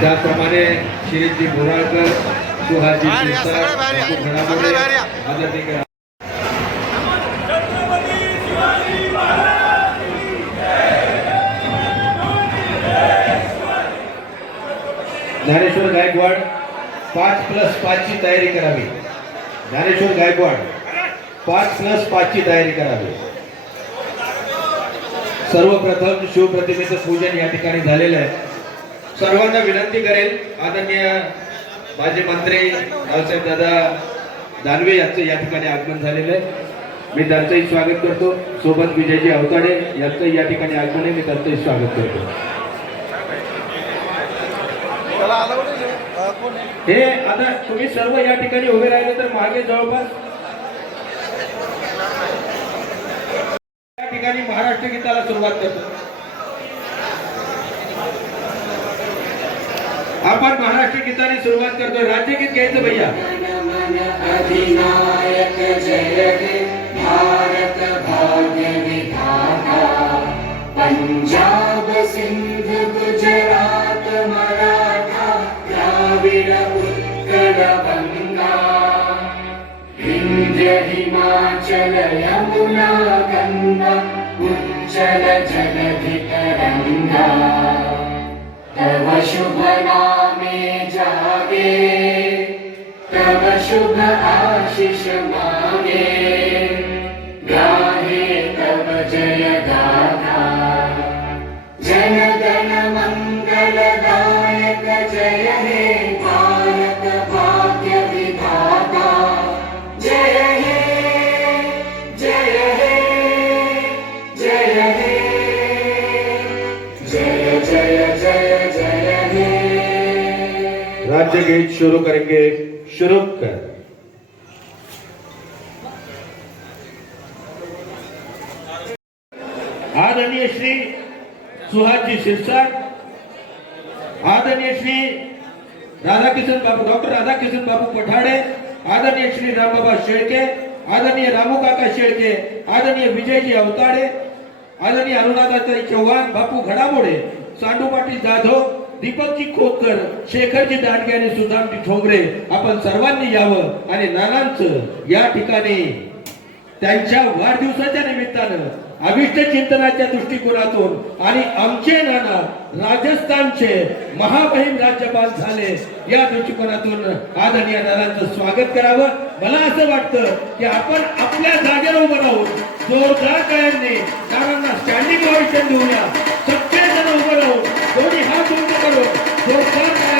त्याचप्रमाणे श्रीजी बोराळकर सुहाजी ज्ञानेश्वर गायकवाड पाच प्लस पाचची तयारी करावी. ज्ञानेश्वर गायकवाड पाच प्लस पाचची तयारी करावी. सर्वप्रथम शिवप्रतिमेचं पूजन या ठिकाणी झालेलं आहे. सर्वांना विनंती करेल. आदरणीय माजी मंत्री रावसाहेब दादा दानवे यांचं या ठिकाणी आगमन झालेलं आहे. मी त्यांचंही स्वागत करतो. सोबत विजयजी अवताडे यांचंही या ठिकाणी आगमन आहे. मी त्यांचंही स्वागत करतो. हे आता तुम्ही सर्व या ठिकाणी उभे राहिले तर मागे जवळपास या ठिकाणी महाराष्ट्र गीताला सुरुवात करतो आपण महाराष्ट्र गीताने सुरुवात करतोय राज्यगीत घ्यायचं भैया. अधिनायक जय हे भारत भाग्य विधाता. पंजाब सिंध गुजरात मराठा द्राविड उत्कल बंगा. विंध्य हिमाचल यमुना गंगा उच्चल जलधि तरंगा तव शुभ नाम शुभ आशिष मागे। गाहे तव जय गाथा। जन गण मंगलदायक जय गीत शुरू करेंगे शुरू कर। आदरणीय श्री सुहाजी शिरसाट आदरणीय श्री राधाकिशन बाबू डॉक्टर राधाकिशन बाबू पठाडे आदरणीय श्री रामबाबा शेळके आदरणीय रामू काका शेळके आदरणीय विजयजी अवताडे आदरणीय अनुराधाताई चव्हाण बापू घडामोडे सांडू पाटील जाधव दीपकजी खोतकर शेखरजी दांडगे आणि सुदामजी ठोंगरे आपण सर्वांनी यावं आणि नानांचं या ठिकाणी त्यांच्या वाढदिवसाच्या निमित्तानं अभिष्ट चिंतनाच्या दृष्टिकोनातून आणि आमचे नाना राजस्थानचे महाबहीम राज्यपाल झाले या दृष्टिकोनातून आदरणीय नानांचं स्वागत करावं. मला असं वाटतं की आपण आपल्या जागेवर उभं राहून जोरदार कायांनी नानांना स्टँडिंग ऑडिशन देऊया. सगळेजण उभं राहून कोणी हात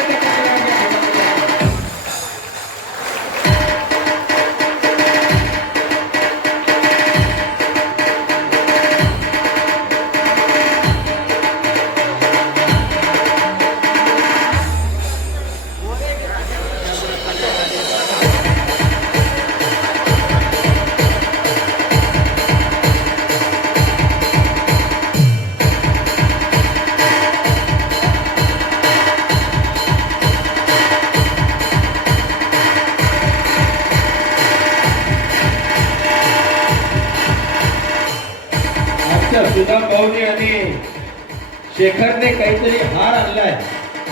शेखरने काहीतरी हार आणलाय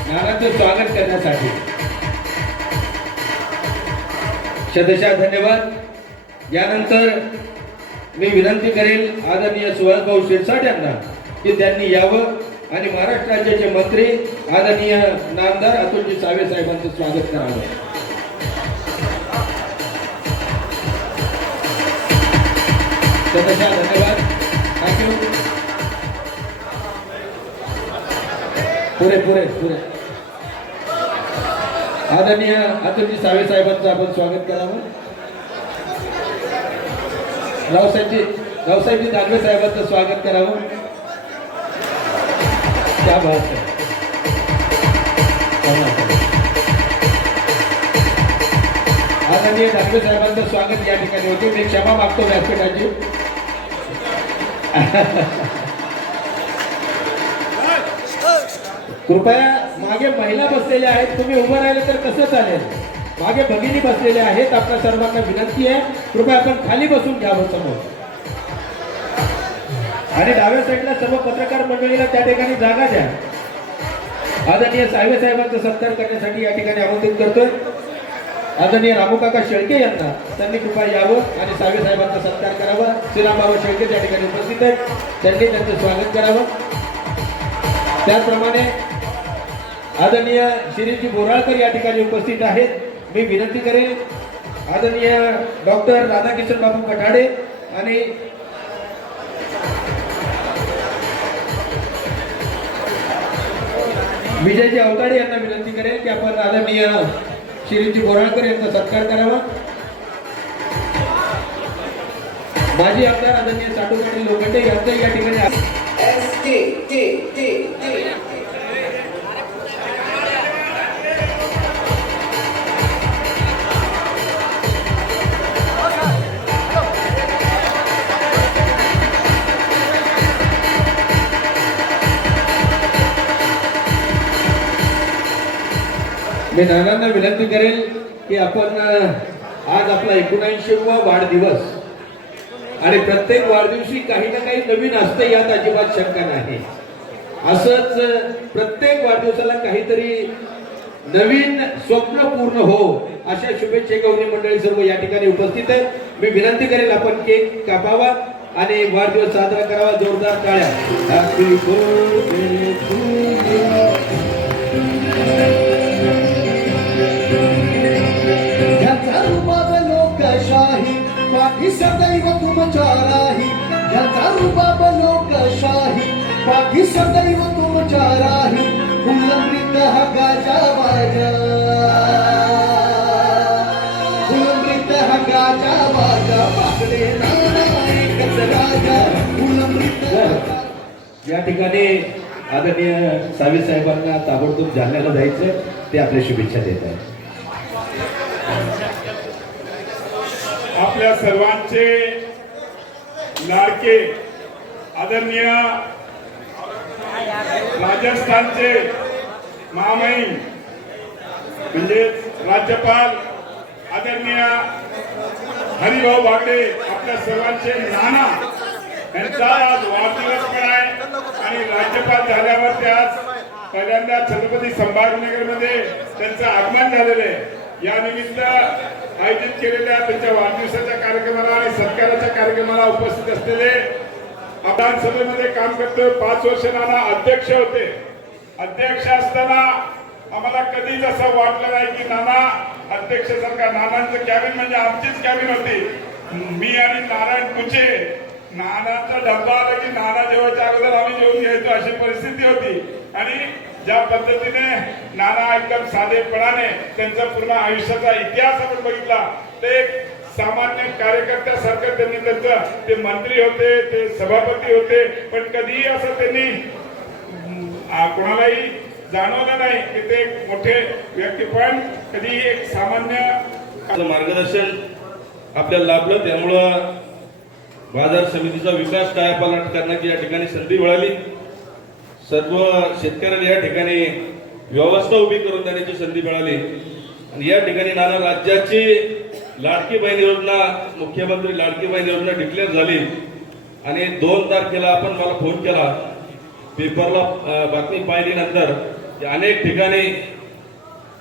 नानाचं स्वागत करण्यासाठी. शतशा धन्यवाद. यानंतर मी विनंती करेल आदरणीय सुहासभाऊ शिरसाट यांना की त्यांनी यावं आणि महाराष्ट्र राज्याचे मंत्री आदरणीय नामदार अतुलजी सावे साहेबांचं स्वागत करावं. शतशा धन्यवाद. पुरे पुरे पुरे. आदरणीय अतुलजी सावे साहेबांचं आपण स्वागत करावं. रावसाहेबजी रावसाहेबजी दानवे साहेबांचं स्वागत करावं. त्या भाषा आदरणीय दानवे साहेबांचं स्वागत या ठिकाणी होते. मी क्षमा मागतो व्यासपीठाची. कृपया मागे महिला बसलेल्या आहेत. तुम्ही उभं राहिले तर कसं चालेल? मागे भगिनी बसलेल्या आहेत. आपल्या सर्वांना विनंती आहे. कृपया आपण खाली बसून घ्यावं समोर. आणि डाव्या साईडला सर्व पत्रकार मंडळीला त्या ठिकाणी जागा द्या. आदरणीय साहेब साहेबांचा सत्कार करण्यासाठी या ठिकाणी आमंत्रित करतोय. आदरणीय रामूकाका शेळके यांना त्यांनी कृपया यावं आणि साहेब साहेबांचा सत्कार करावा. श्रीरामबाबा शेळके त्या ठिकाणी उपस्थित आहेत. त्यांनी त्यांचं स्वागत करावं. त्याचप्रमाणे आदरणीय श्रीजी बोराळकर या ठिकाणी उपस्थित आहेत. मी विनंती करेन आदरणीय डॉक्टर राधाकिशन बाबू कठाडे आणि विजयजी अवताडे यांना विनंती करेन की आपण आदरणीय श्रीजी बोराळकर यांचा सत्कार करावा. माजी आमदार आदरणीय साठू लोखंडे यांचं या ठिकाणी S T T मी नानांना विनंती करेल की आपण आज आपला एकोणऐंशीवा वाढदिवस आणि प्रत्येक वाढदिवशी काही ना काही नवीन असतं यात अजिबात शंका नाही. असंच प्रत्येक वाढदिवसाला काहीतरी नवीन स्वप्न पूर्ण हो अशा शुभेच्छा गौरी मंडळी सर्व या ठिकाणी उपस्थित आहेत. मी विनंती करेल आपण केक कापावा आणि वाढदिवस साजरा करावा जोरदार टाळ्या. ही सदैव तुमच्याराही याचा रुबाब लोकशाही बाकी सदैव तुमच्या राही हगाच्या वाजा उलंबित हा वाजा बाकडे नाना राजा. या ठिकाणी आदरणीय सावी साहेबांना ताबडतोब जालन्याला जायचं. ते आपल्या शुभेच्छा देत आहेत. आपल्या सर्वांचे लाडके आदरणीय राजस्थानचे महामहिम म्हणजेच राज्यपाल आदरणीय हरिभाऊ बागडे आपल्या सर्वांचे नाना यांचा आज वाढदिवस पण आहे. आणि राज्यपाल झाल्यावर ते आज पहिल्यांदा छत्रपती संभाजीनगरमध्ये त्यांचं आगमन झालेलं आहे. या निमित्त आयोजित केलेल्या त्यांच्या वाढदिवसाच्या कार्यक्रमाला आणि सत्काराच्या कार्यक्रमाला उपस्थित असलेले विधानसभेमध्ये काम करतोय. पाच वर्ष नाना अध्यक्ष होते. अध्यक्ष असताना आम्हाला कधीच असं वाटलं नाही की नाना अध्यक्ष सारखा. नानांचं कॅबिन म्हणजे आमचीच कॅबिन होती. मी आणि नारायण कुचे नानाचा डब्बा आला की नाना जेवायच्या अगोदर आम्ही जेवून घ्यायचो अशी परिस्थिती होती. आणि ज्या पद्धतीने नाना एकदम साधेपणाने त्यांचा पूर्ण आयुष्याचा इतिहास आपण बघितला ते एक सामान्य कार्यकर्त्यासारखं त्यांनी त्यांचं ते मंत्री होते ते सभापती होते पण कधीही असं त्यांनी कोणालाही जाणवलं नाही की ते एक मोठे व्यक्ती. पण कधी एक सामान्य मार्गदर्शन आपल्याला लाभलं त्यामुळं बाजार समितीचा विकास कायापालट करण्याची या ठिकाणी संधी मिळाली. सर्व शेतकऱ्याला या ठिकाणी व्यवस्था उभी करून देण्याची संधी मिळाली. आणि या ठिकाणी नाना राज्याची लाडकी बहीण योजना मुख्यमंत्री लाडकी बहीण योजना डिक्लेअर झाली. आणि दोन तारखेला आपण मला फोन केला. पेपरला बातमी पाहिल्यानंतर अनेक ठिकाणी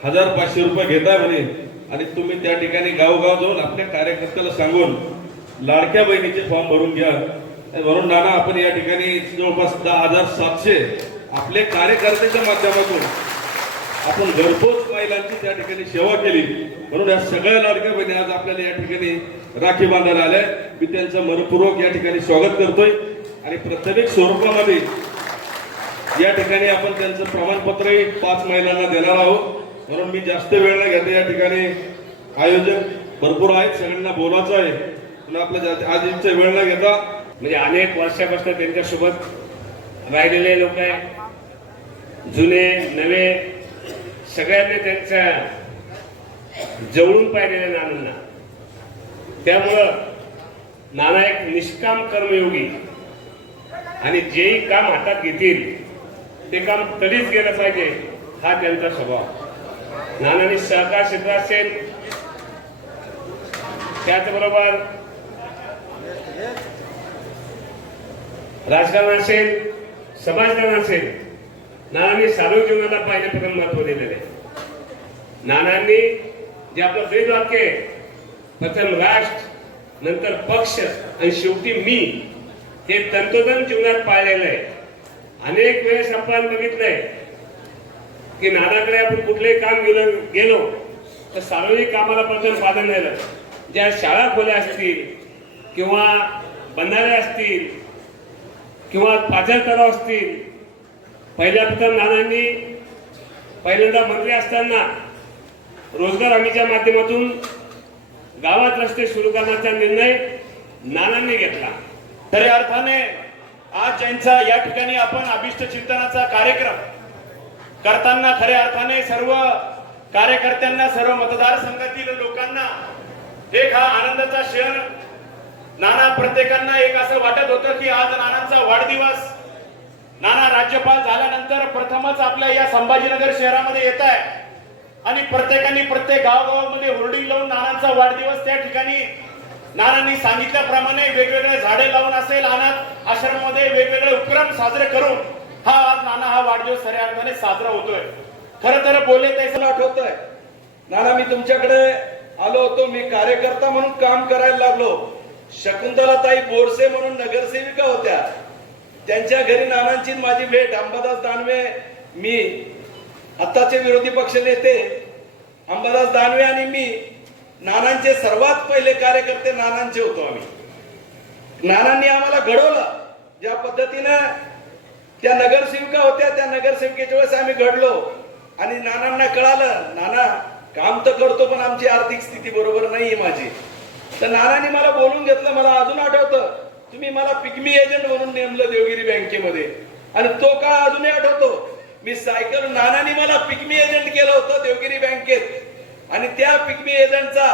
हजार पाचशे रुपये घेता म्हणे. आणि तुम्ही त्या ठिकाणी गावोगाव जाऊन आपल्या कार्यकर्त्याला सांगून लाडक्या बहिणीचे फॉर्म भरून घ्या. वरुण म्हणून नाना आपण या ठिकाणी जवळपास दहा हजार सातशे आपले कार्यकर्त्याच्या माध्यमातून आपण घरपोच महिलांची त्या ठिकाणी सेवा केली. म्हणून या सगळ्या लाडक्या बहिणी आज आपल्याला या ठिकाणी राखी बांधायला आल्या. मी त्यांचं मनपूर्वक या ठिकाणी स्वागत करतोय. आणि प्राथमिक स्वरूपामध्ये या ठिकाणी आपण त्यांचं प्रमाणपत्रही पाच महिलांना देणार आहोत. म्हणून मी जास्त वेळ न घेते या ठिकाणी आयोजक भरपूर आहेत. सगळ्यांना बोलायचं आहे. पण आपल्या जा- आज वेळ न घेता म्हणजे अनेक वर्षापासून त्यांच्यासोबत राहिलेले लोक आहे जुने नवे सगळ्यांनी त्यांच्या जवळून पाहिलेल्या नानांना. त्यामुळं नाना एक निष्काम कर्मयोगी आणि जेही काम हातात घेतील ते काम तरीच गेलं पाहिजे हा त्यांचा स्वभाव. नानांनी सहकार क्षेत्र असेल त्याचबरोबर राजकारण असेल समाजकारण असेल नानांनी सार्वजनिक जीवनाला पहिल्यापासून महत्त्व दिलेले आहे. नानांनी जे आपलं ब्रीद वाक्य आहे, प्रथम राष्ट्र नंतर पक्ष आणि शेवटी मी हे तंतोतंत जीवनात पाळलेलं आहे अनेक वेळेस आपण बघितलंय की नानाकडे आपण कुठलंही काम गेलो गेलो तर सार्वजनिक कामाला प्रथम प्राधान्य दिलं ज्या शाळा खोल्या असतील किंवा बंधारे असतील किंवा पाचर तलाव असतील. पहिल्या पिता नानांनी पहिल्यांदा मंत्री असताना रोजगार हमीच्या माध्यमातून गावात रस्ते सुरू करण्याचा निर्णय नानांनी घेतला. खऱ्या अर्थाने आज ज्यांचा या ठिकाणी आपण अभिष्ट चिंतनाचा कार्यक्रम करताना खऱ्या अर्थाने सर्व कार्यकर्त्यांना सर्व मतदारसंघातील लोकांना एक हा आनंदाचा क्षण नाना प्रत्येकांना एक असं वाटत होतं की आज नानांचा वाढदिवस नाना राज्यपाल झाल्यानंतर प्रथमच आपल्या या संभाजीनगर शहरामध्ये येत आहे. आणि प्रत्येकाने प्रत्येक गावगावामध्ये होर्डिंग लावून नानांचा वाढदिवस त्या ठिकाणी नानांनी सांगितल्याप्रमाणे वेगवेगळे झाडे लावून असेल अनाथ आश्रमामध्ये वेगवेगळे उपक्रम साजरे करून हा आज नाना हा वाढदिवस खऱ्या अर्थाने साजरा होतोय. खर तर बोलले त्याचं आठवतंय. नाना मी तुमच्याकडे आलो होतो मी कार्यकर्ता म्हणून काम करायला लागलो. शकुंतलाताई बोरसे म्हणून नगरसेविका होत्या. त्यांच्या घरी नानांची माझी भेट. अंबादास दानवे मी आताचे विरोधी पक्ष नेते अंबादास दानवे आणि मी नानांचे सर्वात पहिले कार्यकर्ते नानांचे होतो आम्ही. नानांनी आम्हाला घडवलं. ज्या पद्धतीनं त्या नगरसेविका होत्या त्या नगरसेविकेच्या वेळेस आम्ही घडलो. आणि नानांना कळालं नाना काम तर करतो पण आमची आर्थिक स्थिती बरोबर नाहीये माझी. तर नानांनी मला बोलून घेतलं मला अजून आठवतं. तुम्ही मला पिग्मी एजंट म्हणून नेमलं देवगिरी बँकेमध्ये. आणि तो काळ अजूनही आठवतो. मी सायकल नानाने मला पिग्मी एजंट केलं होतं देवगिरी बँकेत. आणि त्या पिग्मी एजंटचा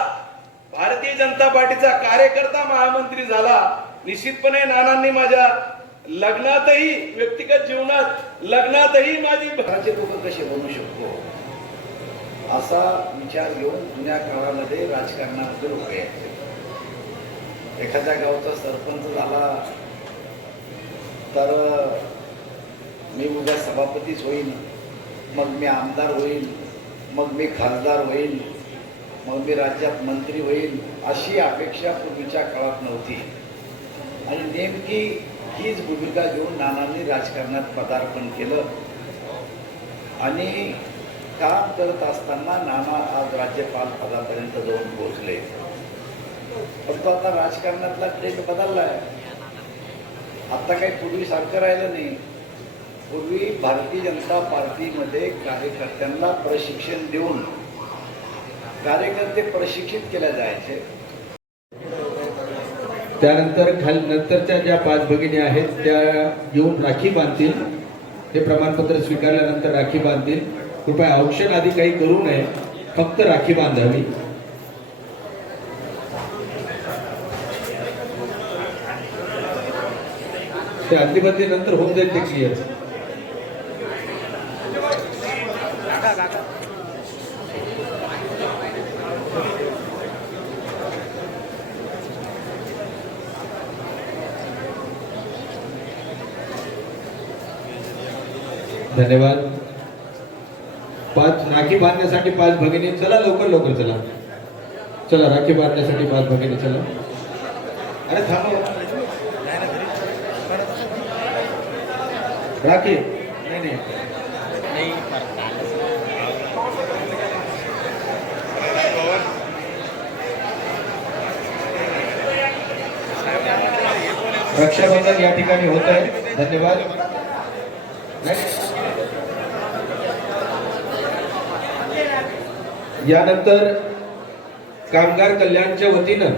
भारतीय जनता पार्टीचा कार्यकर्ता महामंत्री झाला. निश्चितपणे नानांनी माझ्या लग्नातही व्यक्तिगत जीवनात लग्नातही माझी घराचे लोक कसे बनू शकतो? असा विचार घेऊन जुन्या काळामध्ये राजकारणामध्ये लोक यायचे. एखाद्या गावचा सरपंच झाला तर मी उद्या सभापतीच होईन. मग मी आमदार होईल मग मी खासदार होईल मग मी राज्यात मंत्री होईल अशी अपेक्षा पूर्वीच्या काळात नव्हती. आणि नेमकी हीच भूमिका घेऊन नानांनी राजकारणात पदार्पण केलं. आणि काम करत असताना नाना आज राज्यपाल पदापर्यंत जाऊन पोहोचले. फक्त आता राजकारणातला ट्रेंड बदललाय आता काही पूर्वीसारखं राहिलं नाही. पूर्वी भारतीय जनता पार्टीमध्ये कार्यकर्त्यांना प्रशिक्षण देऊन कार्यकर्ते प्रशिक्षित केले जायचे. त्यानंतर खाली नंतरच्या ज्या पाच भगिनी आहेत त्या येऊन राखी बांधतील. हे प्रमाणपत्र स्वीकारल्यानंतर राखी बांधतील. कृपया औक्षण आधी काही करू नये. फक्त राखी बांधावी. ते अदलीबदली नंतर होऊन जाईल ते क्लिअर धन्यवाद. पाच राखी बांधण्यासाठी पाच भगिनी चला लवकर लवकर चला. चला राखी बांधण्यासाठी पाच भगिनी चला. अरे थांबा राखी. नाही नाही. रक्षाबंधन या ठिकाणी होत आहे. धन्यवाद. यानंतर कामगार कल्याणच्या वतीनं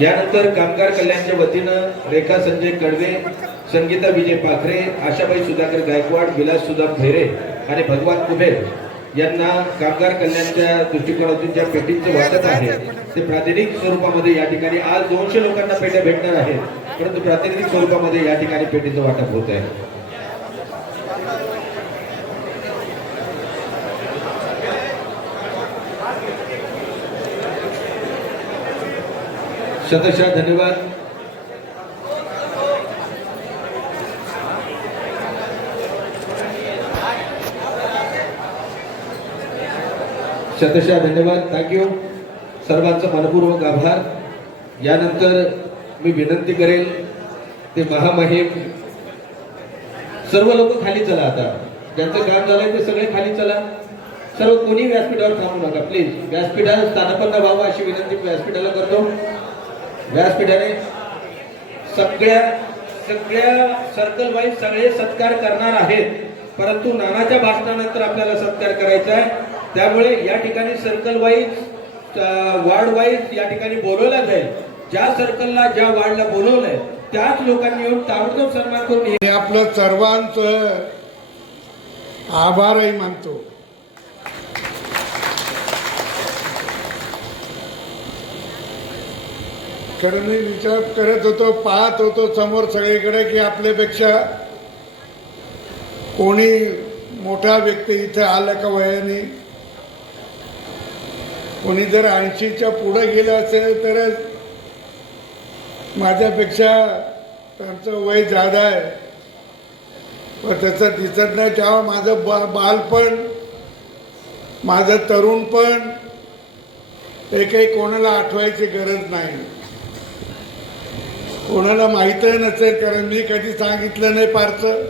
यानंतर कामगार कल्याणच्या वतीनं रेखा संजय कडवे संगीता विजय पाखरे आशाबाई सुधाकर गायकवाड विलास सुधा भैरे आणि भगवान कुबेर यांना कामगार कल्याणच्या दृष्टिकोनातून ज्या पेटींचं वाटत आहे ते प्रातिनिधिक स्वरूपामध्ये या ठिकाणी आज दोनशे लोकांना पेट्या भेटणार आहेत. परंतु प्रातिनिधिक स्वरूपामध्ये या ठिकाणी पेटीचं वाटप होत आहे. शतशः धन्यवाद. शतशः धन्यवाद. थँक्यू सर्वांचा मनपूर्वक आभार. यानंतर मी विनंती करेल ते महामहिम. सर्व लोक खाली चला आता. ज्यांचं काम झालंय ते सगळे खाली चला. सर्व कोणी व्यासपीठावर थांबू नका प्लीज व्यासपीठावर स्थानापन्न व्हावं अशी विनंती व्यासपीठाला करतो. व्यासपीठाने सगळ्या सगळ्या सर्कल वाईज सगळे सत्कार करणार आहेत. परंतु नानाच्या भाषणानंतर आपल्याला सत्कार करायचा आहे. त्यामुळे या ठिकाणी सर्कल वाईज वार्ड वाईज या ठिकाणी बोलवलं जाईल. ज्या सर्कलला ज्या वार्डला बोलवलंय त्याच लोकांनी येऊन ताबडतोब सन्मान करून आपलं सर्वांचं आभारही मानतो. खरं मी विचार करत होतो पाहत होतो समोर सगळीकडे की आपल्यापेक्षा कोणी मोठा व्यक्ती इथे आलं का वयाने? कोणी जर ऐंशीच्या पुढे गेलं असेल तर माझ्यापेक्षा त्यांचं वय जादा आहे. पण त्याचं दिसत नाही तेव्हा माझं बा बालपण माझं तरुणपण हे काही कोणाला आठवायची गरज नाही. कोणाला माहीतही नसेल कारण मी कधी सांगितलं नाही फारसं.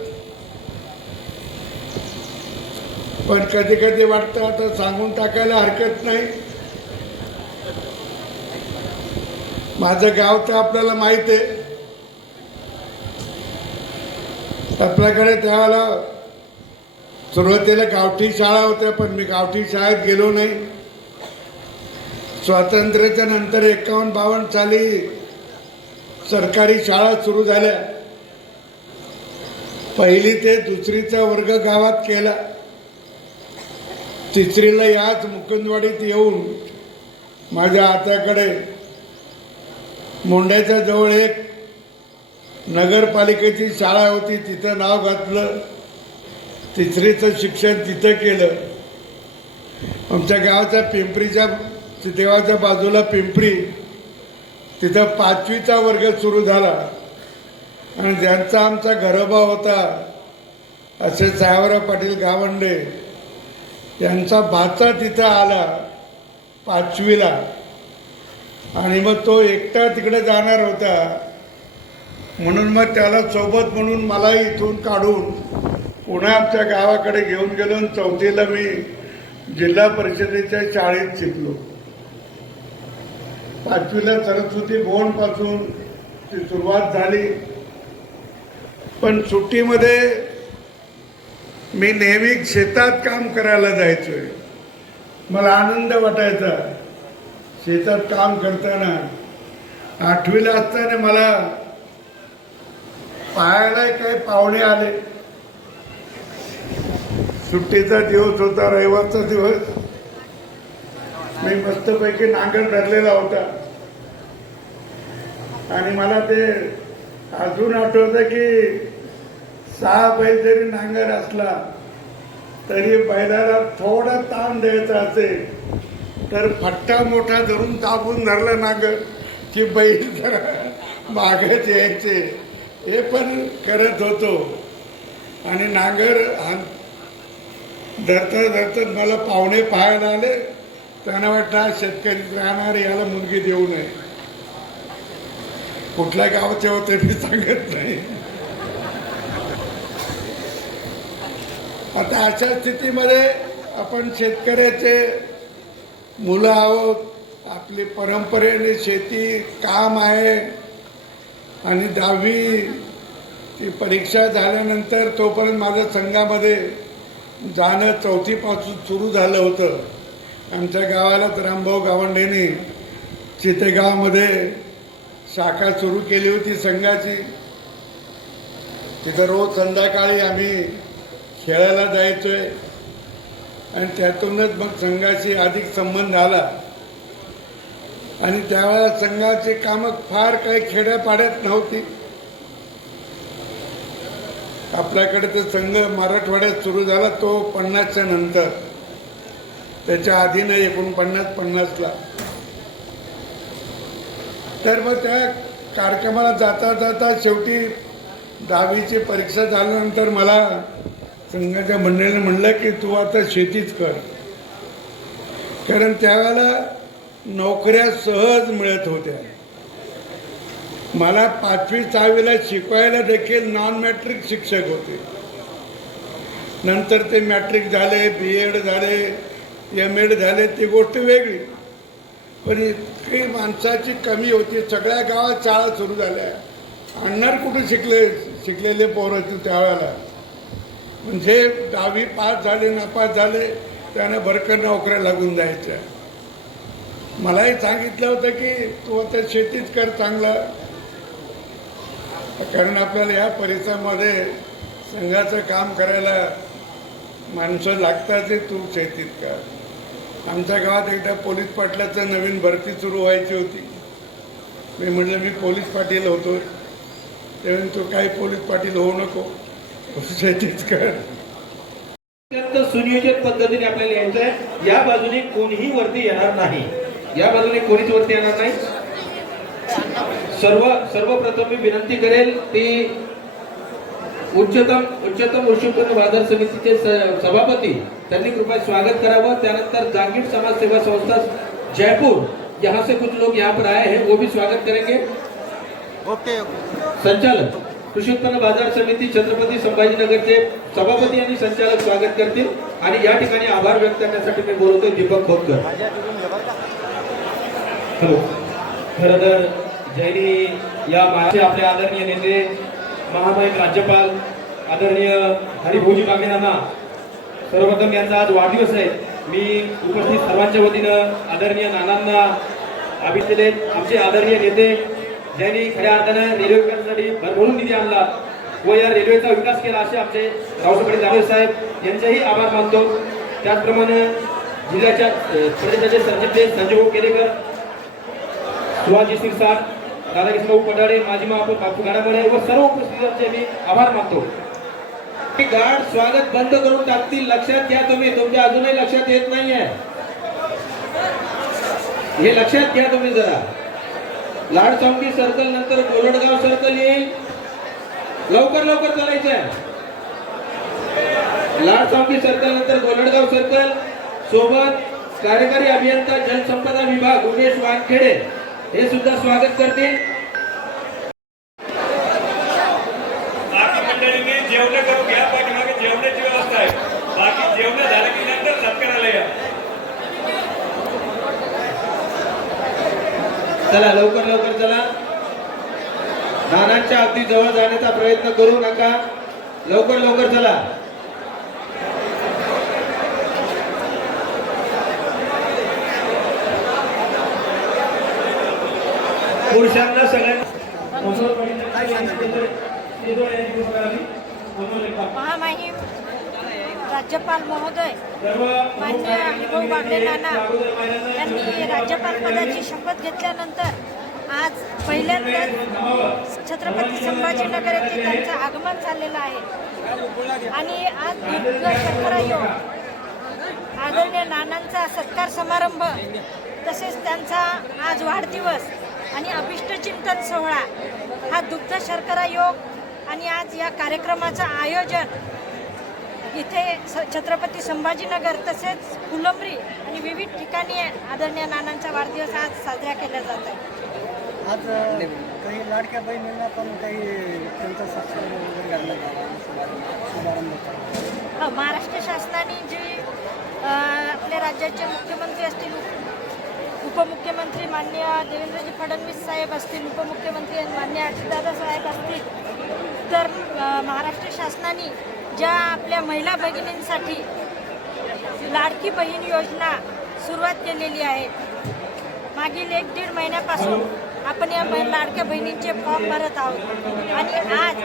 पण कधी कधी वाटतं आता सांगून टाकायला हरकत नाही. माझं गाव तर आपल्याला माहीत आहे. आपल्याकडे त्यावेळेला सुरुवातीला गावठी शाळा होत्या पण मी गावठी शाळेत गेलो नाही. स्वातंत्र्याच्या नंतर एकावन्न बावन्न साली सरकारी शाळा सुरू झाल्या. पहिली ते दुसरीचा वर्ग गावात केला. तिसरीला याच मुकुंदवाडीत येऊन माझ्या आत्याकडे मोंड्याच्या जवळ एक नगरपालिकेची शाळा होती तिथं नाव घातलं. तिसरीचं शिक्षण तिथं केलं. आमच्या गावाच्या पिंपरीच्या देवाच्या बाजूला पिंपरी तिथं पाचवीचा वर्ग सुरू झाला. आणि ज्यांचा आमचा घरोबा होता असे साहेबराव पाटील गावंडे यांचा भाचा तिथं आला पाचवीला. आणि मग तो एकटा तिकडे जाणार होता. म्हणून मग त्याला सोबत म्हणून मला इथून काढून पुन्हा आमच्या गावाकडे घेऊन गेलो आणि चौथीला मी जिल्हा परिषदेच्या शाळेत शिकलो. पाचवीला सरस्वती भवनपासून ती सुरुवात झाली. पण सुट्टीमध्ये मी नेहमी शेतात काम करायला जायचोय. मला आनंद वाटायचा. शेतात काम करताना आठवीला असताना मला पाहायला काही पाहुणे आले. सुट्टीचा दिवस होता रविवारचा दिवस. मी मस्तपैकी नांगर धरलेला होता. आणि मला ते अजून आठवतं की सहा बैल जरी नांगर असला तरी बैलाला थोडा ताण द्यायचा असेल तर फट्टा मोठा धरून दाबून धरला नांगर की बैल जरा मागत यायचे हे पण करत होतो. आणि नांगर धरता धरता मला पाहुणे पाहायला आले. त्यांना वाटतं शेतकरी राहणार याला मुलगी देऊ नये. कुठल्या गावचे होते मी सांगत नाही. आता अशा स्थितीमध्ये आपण शेतकऱ्याचे मुलं आहोत आपली परंपरेने शेती काम आहे आणि दहावी ती परीक्षा झाल्यानंतर तोपर्यंत माझ्या संघामध्ये जाणं चौथीपासून सुरू झालं होतं. आमच्या गावालाच रामभाऊ गावंडेने चितेगावमध्ये शाखा सुरू केली होती संघाची. तिथं रोज संध्याकाळी आम्ही खेळायला जायचोय. आणि त्यातूनच मग संघाशी अधिक संबंध आला. आणि त्यावेळेला संघाची कामं फार काही खेड्यापाड्यात नव्हती. आपल्याकडे तो संघ मराठवाड्यात सुरू झाला तो पन्नासच्या नंतर. त्याच्या आधी नाही एकोणपन्नास पन्नासला. तर मग त्या कार्यक्रमाला जाता जाता शेवटी दहावीची परीक्षा झाल्यानंतर मला संघाच्या मंडळीने म्हणलं की तू आता शेतीच कर. कारण त्यावेळेला नोकऱ्या सहज मिळत होत्या. मला पाचवी सहावीला शिकवायला देखील नॉन मॅट्रिक शिक्षक होते. नंतर ते मॅट्रिक झाले बी एड झाले. एम एड झाले ती गोष्ट वेगळी. पण इतकी माणसाची कमी होती. सगळ्या गावात शाळा सुरू झाल्या. आणणार कुठे शिकले शिकलेले पोरं त्या त्यावेळेला. म्हणजे दहावी पास झाले नापास झाले त्यांना भरकर नोकऱ्या लागून जायच्या. मलाही सांगितलं होतं की तू आता शेतीच कर चांगला. कारण आपल्याला या परिसरामध्ये संघाचं काम करायला माणसं लागतात ते तू शेतीत कर. आमच्या गावात एकदा पोलीस पाटलाचं नवीन भरती सुरू व्हायची होती. मी म्हटलं मी पोलीस पाटील होतो. त्यावेळी तो काही पोलीस पाटील होऊ नको. शेतीच कर अत्यंत सुनियोजित पद्धतीने आपल्याला यायचं आहे या बाजूने कोणीही वरती येणार नाही. या बाजूने कोणीच वरती येणार नाही. सर्व सर्वप्रथम मी विनंती करेल ती उच्चतम उच्चतम उत्पन्न बाजार समितीचे सभापती त्यांनी कृपया स्वागत करावं. त्यानंतर जागीर समाज सेवा संस्था जयपुर यहाँ से कुछ लोग यहाँ पर आए हैं वो भी स्वागत करेंगे। संचालक कृषी उत्पन्न बाजार समिती छत्रपती संभाजीनगरचे सभापती आणि संचालक स्वागत करतील. आणि या ठिकाणी आभार व्यक्त करण्यासाठी मी बोलतोय दीपक खोतकर. हॅलो खरं तर जैनी या आपले आदरणीय नेते महामहिम राज्यपाल आदरणीय हरिभाऊजी बागेनाना सर्वप्रथम यांचा आज वाढदिवस आहे. मी उपस्थित सर्वांच्या वतीनं आदरणीय नानांना अभिषेक आमचे आदरणीय नेते ज्यांनी खऱ्या अर्थानं रेल्वे विकासासाठी भरभरून निधी आणला व या रेल्वेचा विकास केला असे आमचे रावसाहेब जाधव साहेब यांचेही आभार मानतो. त्याचप्रमाणे जिल्ह्याच्या प्रदेशाचे सरचिटणे संजय केलेकर शिवाजी सिरसाट राधाकृष्ण पटाडे माजी महापौर बापू गाडामडे व सर्व उपस्थितांचे मी आभार मानतो. गाड स्वागत बंद करून टाकतील लक्षात घ्या तुम्ही. तुमच्या अजूनही लक्षात येत नाहीये. हे लक्षात घ्या तुम्ही जरा. लाड चौकी सर्कल नंतर कोरडगाव सर्कल येईल. लवकर लवकर चालायचं आहे लाड चौकी सर्कल नंतर गोलडगाव सर्कल सोबत कार्यकारी अभियंता जनसंपदा विभाग उमेश वानखेडे. हे सुद्धा स्वागत करतील बाकी मंडळींनी जेवण करून घ्या पाठीमागे जेवणाची व्यवस्था आहे. बाकी जेवण झालं की नंतर सत्काराला या चला लवकर लवकर चला. नानांच्या अगदी जवळ जाण्याचा प्रयत्न करू नका. लवकर लवकर चला. पुरुषांना सगळ्यांना महामहिम राज्यपाल महोदय मान्य हरिभाऊ बागडे नाना यांनी राज्यपाल पदाची शपथ घेतल्यानंतर आज पहिल्यांदाच छत्रपती संभाजीनगर येथे त्यांचं आगमन झालेलं आहे. आणि आज शर्करा योग आदरणीय नानांचा सत्कार समारंभ तसेच त्यांचा आज वाढदिवस आणि अभिष्ट चिंतन सोहळा. हा दुग्ध शर्करा योग आणि आज या कार्यक्रमाचं आयोजन इथे स छत्रपती संभाजीनगर तसेच फुलंब्री आणि विविध ठिकाणी आदरणीय नानांचा वाढदिवस आज साजरा केला जात आहे. आज काही लाडक्या बहिणींना पण काही त्यांचा शुभारंभ अ, महाराष्ट्र शासनाने जे आपल्या राज्याचे मुख्यमंत्री असतील उपमुख्यमंत्री मान्य देवेंद्रजी फडणवीस साहेब असतील उपमुख्यमंत्री मान्य अजितदादा साहेब असतील तर महाराष्ट्र शासनाने ज्या आपल्या महिला भगिनींसाठी लाडकी बहीण योजना सुरुवात केलेली आहे मागील एक दीड महिन्यापासून आपण या बहीण लाडक्या बहिणींचे फॉर्म भरत आहोत. आणि आज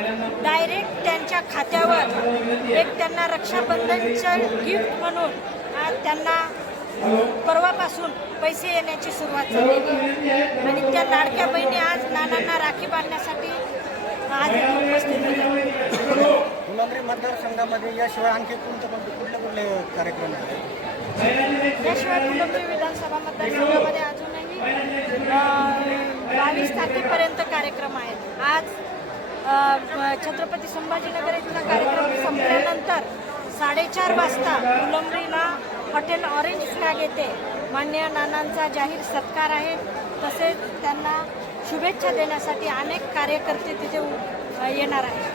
डायरेक्ट त्यांच्या खात्यावर एक त्यांना रक्षाबंधनचं गिफ्ट म्हणून आज त्यांना परवापासून पैसे येण्याची सुरुवात झालेली आणि त्या लाडक्या बहिणी आज नानांना राखी बांधण्यासाठी आज उपस्थित. फुलंब्री मतदारसंघामध्ये याशिवाय आणखी कोणते कोणते कुठले कुठले कार्यक्रम आहेत याशिवाय फुलंब्री विधानसभा मतदारसंघामध्ये अजूनही बावीस तारखेपर्यंत कार्यक्रम आहेत आज छत्रपती संभाजीनगर इथला कार्यक्रम संपल्यानंतर साडेचार वाजता फुलंब्रीला हॉटेल ऑरेंज फ्लॅग येथे मान्य नानांचा जाहीर सत्कार आहे. तसेच त्यांना शुभेच्छा देण्यासाठी अनेक कार्यकर्ते तिथे येणार आहेत.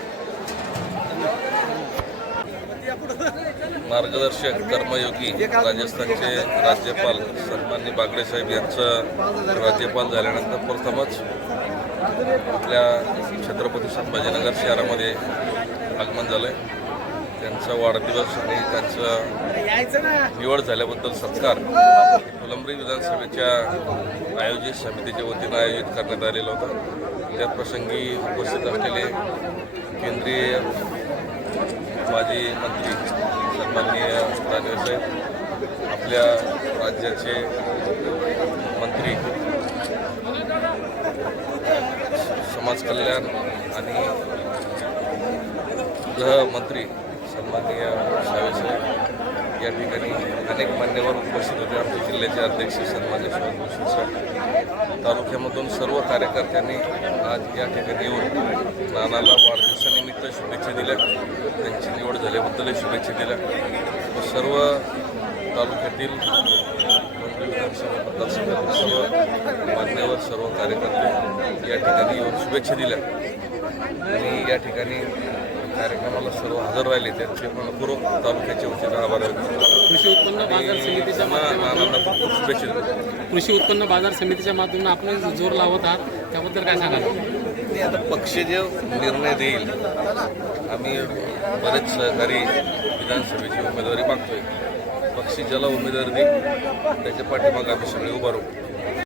मार्गदर्शक कर्मयोगी राजस्थानचे राज्यपाल सन्मान्य बागडे साहेब यांचं राज्यपाल झाल्यानंतर प्रथमच आपल्या छत्रपती संभाजीनगर शहरामध्ये आगमन झालं आहे त्यांचा वाढदिवस आणि त्यांचं निवड झाल्याबद्दल सत्कार. फुलंब्री विधानसभेच्या आयोजित समितीच्या वतीनं आयोजित करण्यात आलेला होता. त्या प्रसंगी उपस्थित असलेले केंद्रीय माजी मंत्री सन्माननीय राजसाहेब आपल्या राज्याचे मंत्री समाज कल्याण आणि गृहमंत्री सन्माननीय साहेबसाहेब या ठिकाणी अनेक मान्यवर उपस्थित होते. आमच्या जिल्ह्याचे अध्यक्ष सन्मान्य सुभाष भूषण साहेब तालुक्यामधून सर्व कार्यकर्त्यांनी आज या ठिकाणी येऊन नानाला वाढदिवसानिमित्त शुभेच्छा दिल्या त्यांची निवड झाल्याबद्दलही शुभेच्छा दिल्या सर्व तालुक्यातील विधानसभा मतदारसंघातील सर्व मान्यवर सर्व कार्यकर्ते या ठिकाणी येऊन शुभेच्छा दिल्या आणि या ठिकाणी कार्यक्रमाला सर्व हजर राहिले. त्यांचे मनपूर्वक तालुक्याच्या वतीनं आभार. कृषी उत्पन्न बाजार समितीच्या नानांना खूप खूप शुभेच्छा कृषी उत्पन्न बाजार समितीच्या माध्यमातून आपण जोर लावत आहात. त्याबद्दल काय सांगाल? आणि आता पक्ष जे निर्णय देईल आम्ही बरेच सहकारी विधानसभेची उमेदवारी मागतोय. पक्ष ज्याला उमेदवारी देईल त्याच्या पाठीमागे आम्ही सगळे उभा राहू.